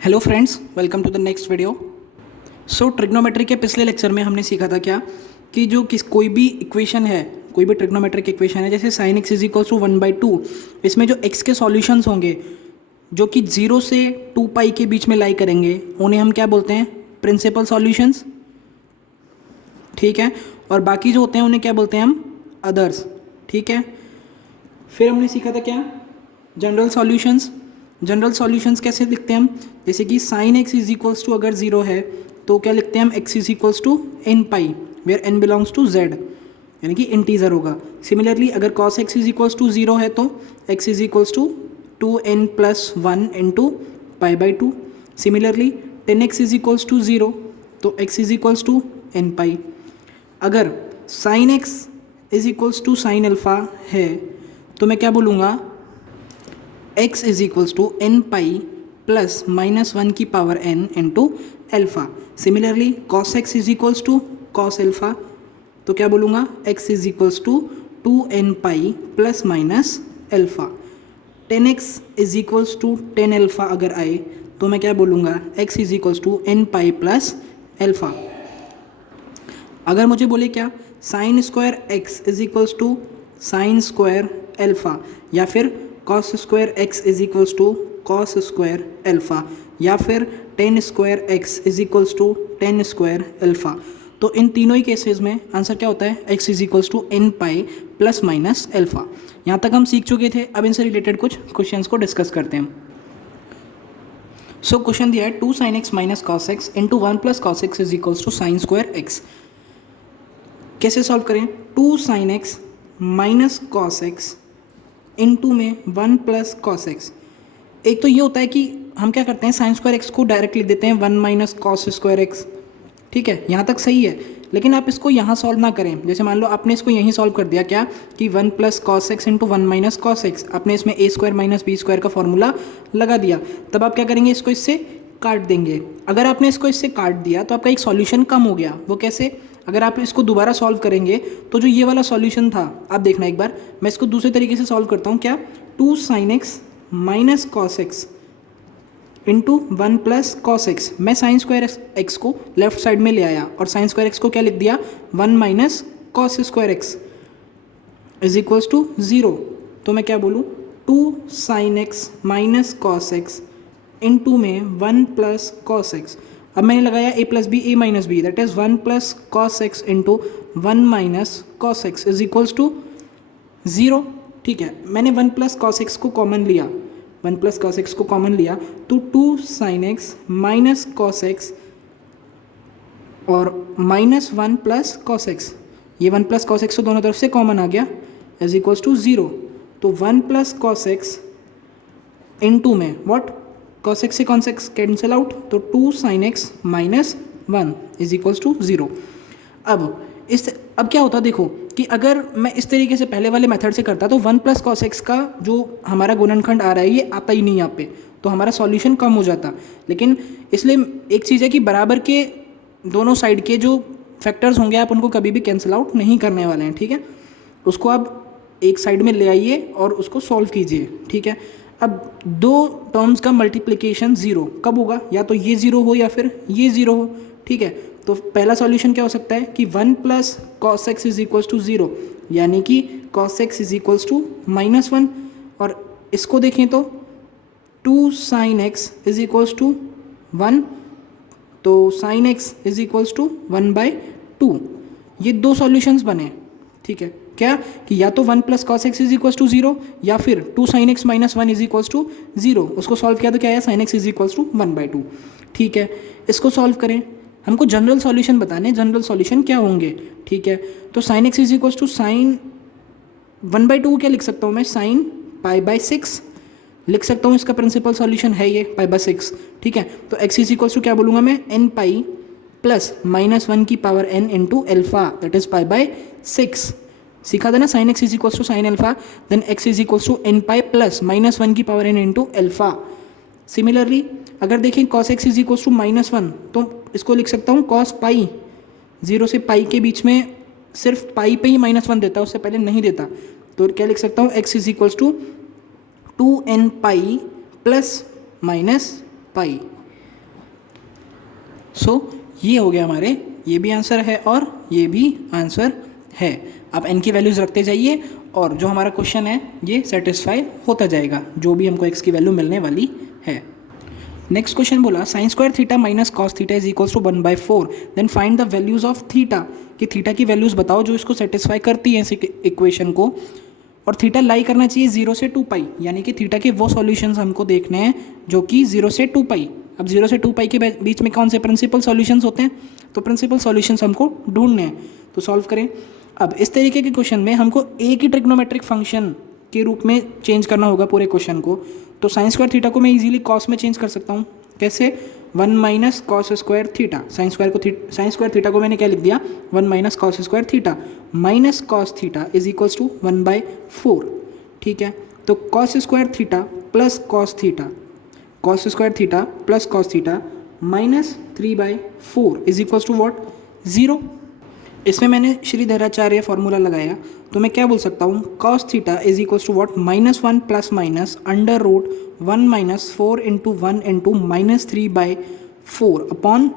Hello friends, welcome to the next video. So trigonometry के पिछले lecture में हमने सीखा था क्या कि जो कोई भी इक्वेशन है, कोई भी ट्रिग्नोमेट्रिक इक्वेशन है, जैसे sine x is equal to 1/2, इसमें जो एक्स के सॉल्यूशंस होंगे जो कि 0 से 2 पाई के बीच में लाई करेंगे, उन्हें हम क्या बोलते हैं? Principal solutions. ठीक है। और बाकी जो होते हैं उन्हें क्या बोलते हैं हम? अदर्स। ठीक है। फिर हमने सीखा था क्या? General solutions. जनरल सॉल्यूशंस कैसे लिखते हैं हम? जैसे कि sine x is equals to अगर 0 है तो क्या लिखते हैं हम? X is equals to N pi, where N belongs to Z, यानी कि इंटीजर होगा। सिमिलरली अगर cos x is equals to 0 है तो X is equals to 2n+1 into pi by 2। Similarly tan x is equals to 0 तो X is equals to N pi. अगर sine x is equals to sine alpha है तो मैं क्या बोलूँगा? x is equals to N pi plus -1 की power n into alpha. Similarly cos x is equals to cos alpha तो क्या बोलूँगा? x is equals to 2n pi plus minus alpha. Tan x is equals to tan alpha अगर आए तो मैं क्या बोलूँगा? x is equals to N pi plus alpha. अगर मुझे बोले क्या? Sine square x is equals to sine square alpha, या फिर cos square x is equals to cos square alpha, या फिर tan square x is equals to tan square alpha, तो इन तीनों ही केसेस में आंसर क्या होता है? x is equals to N pi plus minus alpha. यहाँ तक हम सीख चुके थे। अब इनसे रिलेटेड कुछ क्वेश्चंस को डिस्कस करते हैं। सो क्वेश्चन दिया है 2 sine x minus cos x into 1 plus cos x is equals to sine square x. कैसे सॉल्व करें? 2 sine x minus cos x into में 1 प्लस कॉस एक्स। एक तो ये होता है कि हम क्या करते हैं, साइन स्क्वायर एक्स को डायरेक्ट लिख देते हैं 1 माइनस कॉस स्क्वायर एक्स। ठीक है, यहाँ तक सही है। लेकिन आप इसको यहाँ सॉल्व ना करें। जैसे मान लो आपने इसको यहीं सॉल्व कर दिया क्या कि 1 plus cos x into 1 minus cos x, आपने इसमें ए स्क्वायर माइनस बी स्क्वायर का फॉर्मूला लगा दिया। तब आप क्या करेंगे? इसको इससे काट देंगे। अगर आपने इसको इससे काट दिया तो आपका एक सॉल्यूशन कम हो गया। वो कैसे? अगर आप इसको दोबारा सॉल्व करेंगे तो जो ये वाला सॉल्यूशन था, आप देखना एक बार, मैं इसको दूसरे तरीके से सॉल्व करता हूँ। क्या? 2 sine x minus cos x into 1 plus cos x. मैं साइन स्क्वायर एक्स को लेफ्ट साइड में ले आया और साइन स्क्वायर एक्स को क्या लिख दिया? 1 minus cos square x is equals to 0। तो मैं क्या बोलूँ? 2 sine x minus cos x into में 1 प्लस कॉस एक्स। अब मैंने लगाया a plus b, a minus b, that is 1 plus cos x into 1 minus cos x is equals to 0। ठीक है, मैंने 1 प्लस कॉस एक्स को कॉमन लिया, 1 plus cos x को कॉमन लिया तो 2 sine x minus cos x और minus 1 plus cos x, ये 1 प्लस कॉस एक्स तो दोनों तरफ से कॉमन आ गया, इज इक्वल्स टू 0। तो 1 प्लस कॉस एक्स इंटू में व्हाट? कॉस एक्स से कॉस एक्स कैंसिल आउट, तो 2 sine x minus 1 is equals to 0। अब क्या होता देखो कि अगर मैं इस तरीके से पहले वाले मेथड से करता तो 1 प्लस कॉस एक्स का जो हमारा गुणनखंड आ रहा है ये आता ही नहीं यहाँ पे, तो हमारा सॉल्यूशन कम हो जाता। लेकिन इसलिए एक चीज़ है कि बराबर के दोनों साइड के जो फैक्टर्स होंगे आप उनको कभी भी कैंसिल आउट नहीं करने वाले हैं। ठीक है, उसको आप एक साइड में ले आइए और उसको सॉल्व कीजिए। ठीक है, अब दो टर्म्स का मल्टीप्लिकेशन 0 कब होगा? या तो ये 0 हो या फिर ये 0 हो। ठीक है, तो पहला सॉल्यूशन क्या हो सकता है कि 1 plus cos x is equals to 0, यानी कि cos x is equals to -1। और इसको देखें तो 2 sine x is equals to 1, तो sine x is equals to 1/2। ये दो सॉल्यूशंस बने। ठीक है, क्या कि या तो 1 plus cos x is equals to 0 या फिर 2 sine x minus 1 is equals to 0। उसको सॉल्व किया तो क्या आया? Sine x is equals to 1/2। ठीक है, इसको सॉल्व करें। हमको जनरल सॉल्यूशन बताने, जनरल सॉल्यूशन क्या होंगे। ठीक है, तो sine x is equals to sine 1/2 क्या लिख सकता हूँ मैं? साइन पाई बाई 6 लिख सकता हूँ। इसका प्रिंसिपल सॉल्यूशन है ये पाई बाई 6। ठीक है, तो एक्स इज इक्वल्स टू क्या बोलूँगा मैं? एन पाई प्लस -1 की power n into alpha, that is pi by 6। सीखा था ना, sine x is equals to sine alpha, then x is equals to N pi plus -1 की power n into alpha. Similarly अगर देखें cos x is equals to -1 तो इसको लिख सकता हूँ कॉस पाई। 0 से पाई के बीच में सिर्फ पाई पे ही -1 देता है, उससे पहले नहीं देता। तो क्या लिख सकता हूँ? X is equals to 2n pi plus minus pi. So ये हो गया हमारे, ये भी आंसर है और ये भी आंसर है। आप n की वैल्यूज़ रखते जाइए और जो हमारा क्वेश्चन है ये सेटिस्फाई होता जाएगा, जो भी हमको x की वैल्यू मिलने वाली है। नेक्स्ट क्वेश्चन बोला sine square theta minus cos theta is equals to 1/4, then find the values of theta, कि थीटा की वैल्यूज़ बताओ जो इसको सेटिस्फाई करती है इस इक्वेशन को, और थीटा लाई करना चाहिए 0 से 2 पाई, यानी कि थीटा के वो सॉल्यूशंस हमको देखने हैं जो कि 0 से 2 पाई। अब 0 से 2 पाई के बीच में कौन से प्रिंसिपल सॉल्यूशंस होते हैं, तो प्रिंसिपल सॉल्यूशंस हमको ढूंढने हैं, तो सॉल्व करें। अब इस तरीके के क्वेश्चन में हमको एक ही ट्रिग्नोमेट्रिक फंक्शन के रूप में चेंज करना होगा पूरे क्वेश्चन को। तो साइन स्क्वायर थीटा को मैं इजीली कॉस में चेंज कर सकता हूँ। कैसे? 1 minus cos square theta, sine square theta को मैंने क्या लिख दिया, 1 minus cos square theta minus cos theta is equals to 1/4। ठीक है, तो cos square theta plus cos theta, cos square theta plus cos theta minus 3/4 is equals to what, 0। इसमें मैंने श्रीधराचार्य फॉर्मूला लगाया, तो मैं क्या बोल सकता हूँ, cos theta is equals to what, -1 plus minus under root 1 minus 4 into 1 into minus 3/4 upon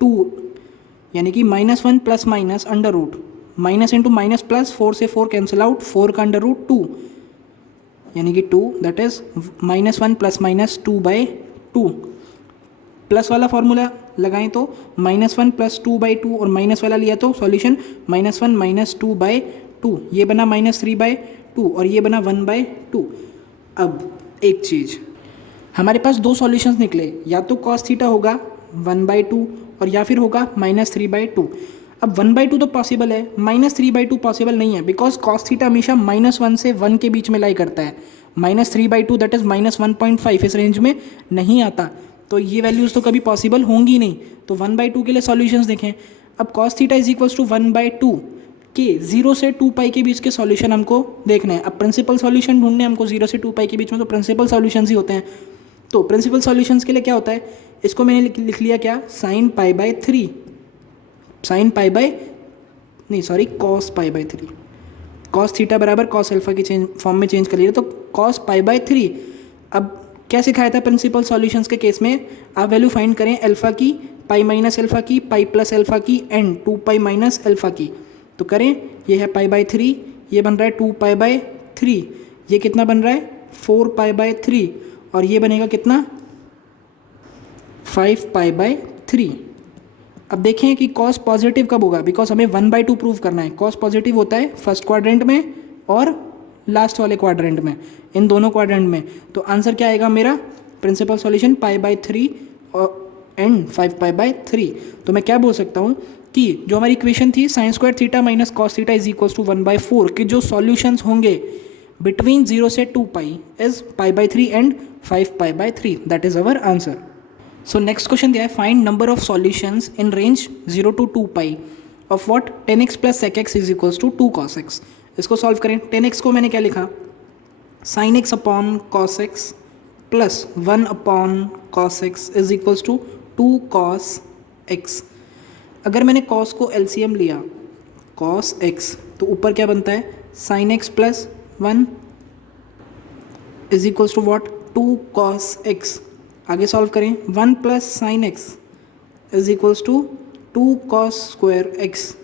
2, यानी कि -1 plus minus under root, minus into minus plus, 4 से 4 कैंसिल आउट, 4 का अंडर रूट 2, यानी कि 2, that is -1 plus minus 2/2। Plus वाला formula लगाएं तो -1 plus 2/2, और माइनस वाला लिया तो सॉल्यूशन -1 माइनस 2/2, ये बना -3/2 और ये बना 1/2। अब एक चीज़, हमारे पास दो सॉल्यूशंस निकले, या तो कॉस थीटा होगा 1/2 और या फिर होगा -3/2। अब 1/2 तो पॉसिबल है, -3/2 पॉसिबल नहीं है, बिकॉज कॉस थीटा हमेशा -1 से 1 के बीच में लाई करता है। -3/2 दैट इज -1.5 इस रेंज में नहीं आता, तो ये वैल्यूज़ तो कभी पॉसिबल होंगी नहीं। तो 1/2 के लिए सॉल्यूशंस देखें। अब cos theta is equals to 1/2 के 0 से 2 पाई के बीच के सॉल्यूशन हमको देखने हैं। अब प्रिंसिपल सॉल्यूशन ढूंढने हमको 0 से 2 पाई के बीच में, तो प्रिंसिपल सॉल्यूशंस ही होते हैं। तो प्रिंसिपल सॉल्यूशंस के लिए क्या होता है, इसको मैंने लिख लिया क्या, sin π/3, cos π/3, cos थीटा बराबर cos अल्फा की फॉर्म में चेंज कर लिया, तो cos π/3। अब क्या सिखाया था प्रिंसिपल सॉल्यूशंस के केस में, आप वैल्यू फाइंड करें अल्फा की, पाई माइनस अल्फा की, पाई प्लस अल्फा की एंड 2 पाई माइनस अल्फा की। तो करें, ये है π/3, ये बन रहा है 2 π/3, ये कितना बन रहा है 4 π/3, और ये बनेगा कितना 5 π/3। अब देखें कि कॉस पॉजिटिव कब होगा, बिकॉज हमें 1/2 प्रूव करना है। कॉस पॉजिटिव होता है फर्स्ट क्वाड्रेंट में और लास्ट वाले क्वाड्रेंट में, इन दोनों क्वाड्रेंट में। तो आंसर क्या आएगा मेरा, प्रिंसिपल सॉल्यूशन π/3 एंड 5 π/3। तो मैं क्या बोल सकता हूँ कि जो हमारी इक्वेशन थी sine square theta minus cos theta is equals to 1/4 के जो सॉल्यूशंस होंगे बिटवीन 0 से 2 pi is π/3 and 5 π/3, that is our answer. So next question दिया है, find number of solutions in range 0 to 2 pi of what 10x plus sec x is equals to 2 cos x। इसको solve करें। 10x को मैंने क्या लिखा, sine X upon cos x plus 1 upon cos x is equals to 2 cos x। अगर मैंने cos को LCM लिया cos x, तो ऊपर क्या बनता है, sine x plus 1 is equals to what 2 cos x। आगे सॉल्व करें, 1 plus sine x is equals to 2 cos square x।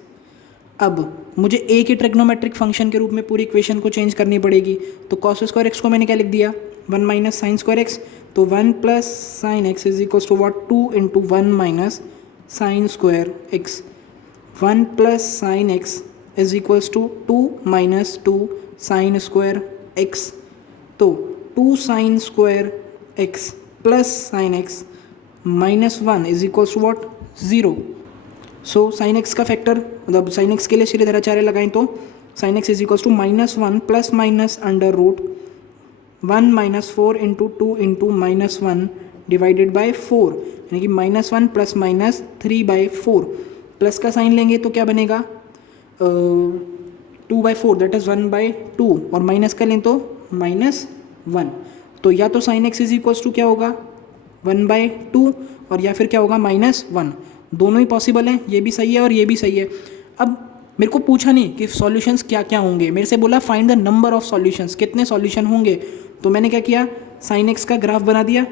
अब मुझे एक ही ट्रिग्नोमेट्रिक फंक्शन के रूप में पूरी इक्वेशन को चेंज करनी पड़ेगी। तो cos स्क्वायर x को मैंने क्या लिख दिया, 1 माइनस साइन स्क्वायर x। तो 1 plus sine x is equals to what 2 into 1 minus sine square x. 1 plus sine x is equals to 2 minus 2 sine square x. तो 2 sine square x plus sine x minus 1 is equals to what 0। So sine x का factor, मतलब sine x के लिए श्रीधराचार्य लगाएं तो sine x is equals to -1 plus minus under root 1 minus 4 into 2 into -1 divided by 4, यानी कि -1 plus minus 3/4। Plus का sign लेंगे तो क्या बनेगा 2/4 दैट इज़ 1/2, और माइनस का लें तो -1। तो या तो sine x is equals to क्या होगा 1/2, और या फिर क्या होगा -1। दोनों ही पॉसिबल हैं, ये भी सही है और ये भी सही है। अब मेरे को पूछा नहीं कि सॉल्यूशंस क्या क्या होंगे, मेरे से बोला find the number of solutions, कितने सॉल्यूशन होंगे। तो मैंने क्या किया, साइन एक्स का ग्राफ बना दिया,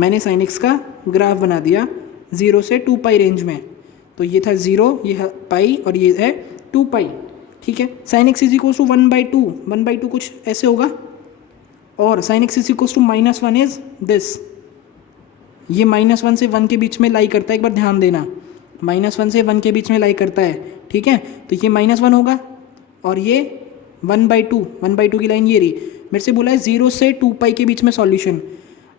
मैंने साइन एक्स का ग्राफ बना दिया 0 से 2 पाई रेंज में। तो ये था 0, ये है पाई और ये है 2 पाई। ठीक है, sine x is equal to 1/2, 1/2 कुछ ऐसे होगा। और sine x is equal to -1 is this. ये -1 से 1 के बीच में लाई करता है, एक बार ध्यान देना, -1 से 1 के बीच में लाई करता है। ठीक है, तो ये -1 होगा और ये 1/2 की लाइन ये रही। मेरे से बोला है 0 से 2 पाई के बीच में सॉल्यूशन।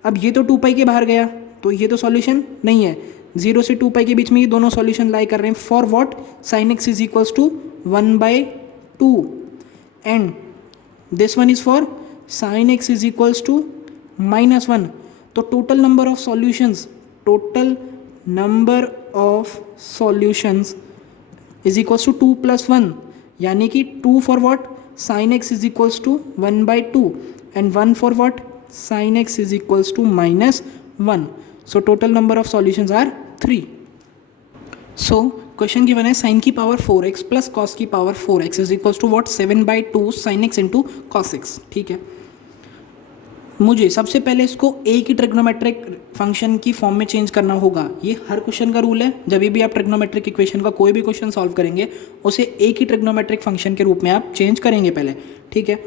अब ये तो 2 पाई के बाहर गया, तो ये तो सॉल्यूशन नहीं है। 0 से 2 पाई के बीच में ये दोनों सॉल्यूशन लाई कर रहे हैं। For what? Sine x is equals to 1/2 and this one is for sine x is equals to -1। तो total number of solutions is equals to 2 + 1, यानी कि 2 for what? Sine x is equals to 1/2 and 1 for what? Sine x is equals to -1. So total number of solutions are 3. So question given है sin की power 4x plus cos की power 4x is equals to what? 7/2 sin x into cos x. ठीक है, मुझे सबसे पहले इसको एक ही ट्रिग्नोमेट्रिक फंक्शन की फॉर्म में चेंज करना होगा। ये हर क्वेश्चन का रूल है, जब भी आप ट्रिग्नोमेट्रिक इक्वेशन का कोई भी क्वेश्चन सॉल्व करेंगे उसे एक ही ट्रिग्नोमेट्रिक फंक्शन के रूप में आप चेंज करेंगे पहले। ठीक है,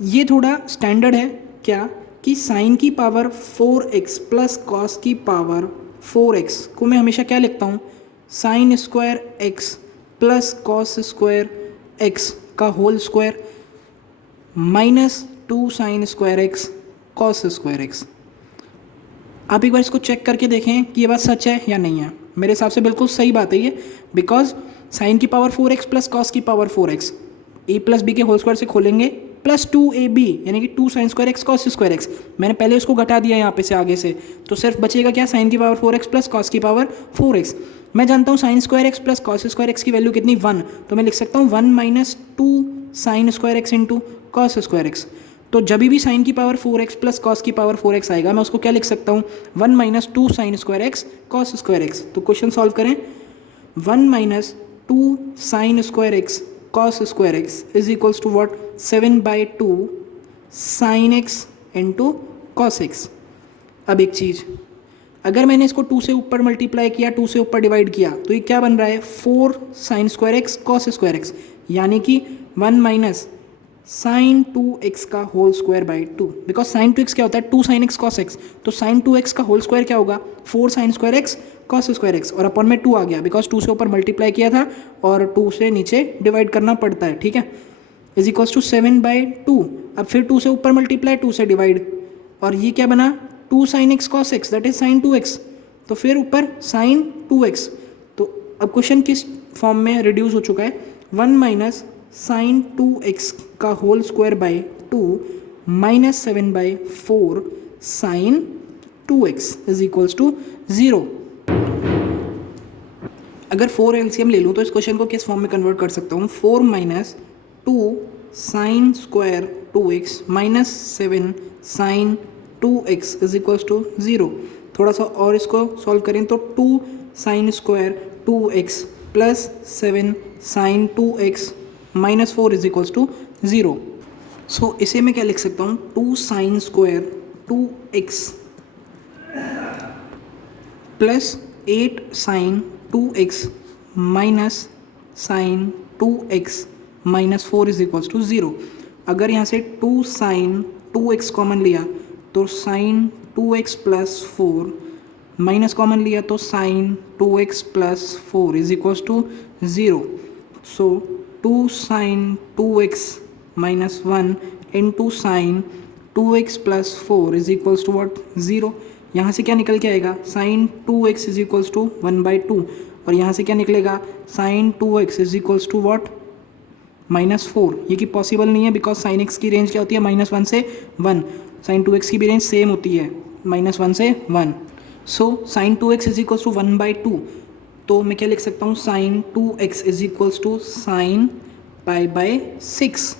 ये थोड़ा स्टैंडर्ड है क्या कि साइन की पावर 4x प्लस कॉस की पावर 4x को मैं हमेशा क्या लिखता हूँ? Sine square x plus cos square x का whole square -2 sine square x cos square x। आप एक बार इसको चेक करके देखें कि ये बात सच है या नहीं है। मेरे हिसाब से बिल्कुल सही बात है ये, बिकॉज साइन की पावर 4x प्लस कॉस की power 4x a plus b के होल स्क्वायर से खोलेंगे प्लस 2ab यानी कि 2 sine square x cos square x. मैंने पहले उसको घटा दिया यहाँ पे से आगे से, तो सिर्फ बचेगा क्या? साइन की पावर 4x प्लस कॉस की पावर 4x। मैं जानता हूँ sine square x plus cos square x की वैल्यू कितनी? 1। तो मैं लिख सकता हूँ 1 - 2 sine square x into cos square x. तो जब भी साइन की पावर 4x प्लस कॉस की पावर 4x आएगा मैं उसको क्या लिख सकता हूँ? 1 - 2 sine square x cos square x. तो क्वेश्चन सॉल्व करें। 1 - 2 sine square x cos square x is equals to what? 7/2 sin x into cos x. अब एक चीज़, अगर मैंने इसको 2 से ऊपर मल्टीप्लाई किया, 2 से ऊपर डिवाइड किया, तो ये क्या बन रहा है? 4 sine square x cos square x, यानी कि 1 - साइन 2x का whole square by 2। Because sine 2x क्या होता है? 2 साइन एक्स कॉस एक्स। तो साइन 2x का होल स्क्वायर क्या होगा? 4 sine square x cos square x, और अपॉन में 2 आ गया बिकॉज 2 से ऊपर मल्टीप्लाई किया था और 2 से नीचे डिवाइड करना पड़ता है। ठीक है, इज इक्वल्स टू 7/2। अब फिर 2 से ऊपर मल्टीप्लाई, 2 से डिवाइड, और ये क्या बना? 2 sine x cos x, that is sine 2x। तो फिर ऊपर साइन 2x। तो अब क्वेश्चन किस फॉर्म में रिड्यूस हो चुका है? 1 - साइन 2x का whole square by 2 - 7/4 sine 2x is equals to 0। अगर 4 एलसीएम ले लूँ तो इस क्वेश्चन को किस फॉर्म में कन्वर्ट कर सकता हूँ? 4 - 2 sine square 2x - 7 sine 2x is equals to 0। थोड़ा सा और इसको सॉल्व करें तो 2 sine square 2x plus 7 sine 2x -4 is equals to 0। So इसे मैं क्या लिख सकता हूँ? 2 sine square 2x plus 8 sine 2x minus sine 2x -4 is equals to 0। अगर यहाँ से 2 साइन 2x कॉमन लिया तो sine 2x plus 4, minus common लिया तो sine 2x plus 4 is equals to 0। So 2 sine 2x -1 into sine 2x plus 4 is equals to what? 0। यहाँ से क्या निकल के आएगा? Sign 2x is equals to 1/2, और यहाँ से क्या निकलेगा? Sine 2x is equals to what? -4। ये कि पॉसिबल नहीं है बिकॉज साइन x की रेंज क्या होती है? -1 से 1। साइन 2x की भी रेंज सेम होती है, -1 से 1। So sine 2x is equals to 1/2। तो मैं क्या लिख सकता हूँ? Sine 2x is equals to sine π/6।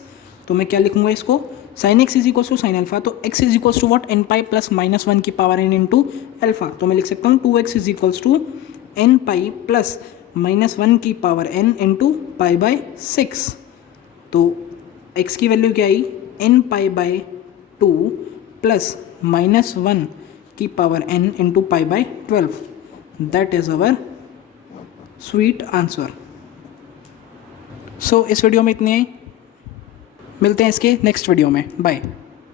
तो मैं क्या लिखूंगा इसको? Sine x is equals to sine alpha, तो x is equals to what? nπ plus -1 की पावर n इंटू अल्फा। तो मैं लिख सकता हूँ 2x is equals to nπ plus -1 की पावर n इंटू π/6। तो x की वैल्यू क्या आई? nπ/2 प्लस -1 की power n into pi by 12. That is our sweet answer. So इस वीडियो में इतनी ही. मिलते हैं इसके नेक्स्ट वीडियो में. बाय.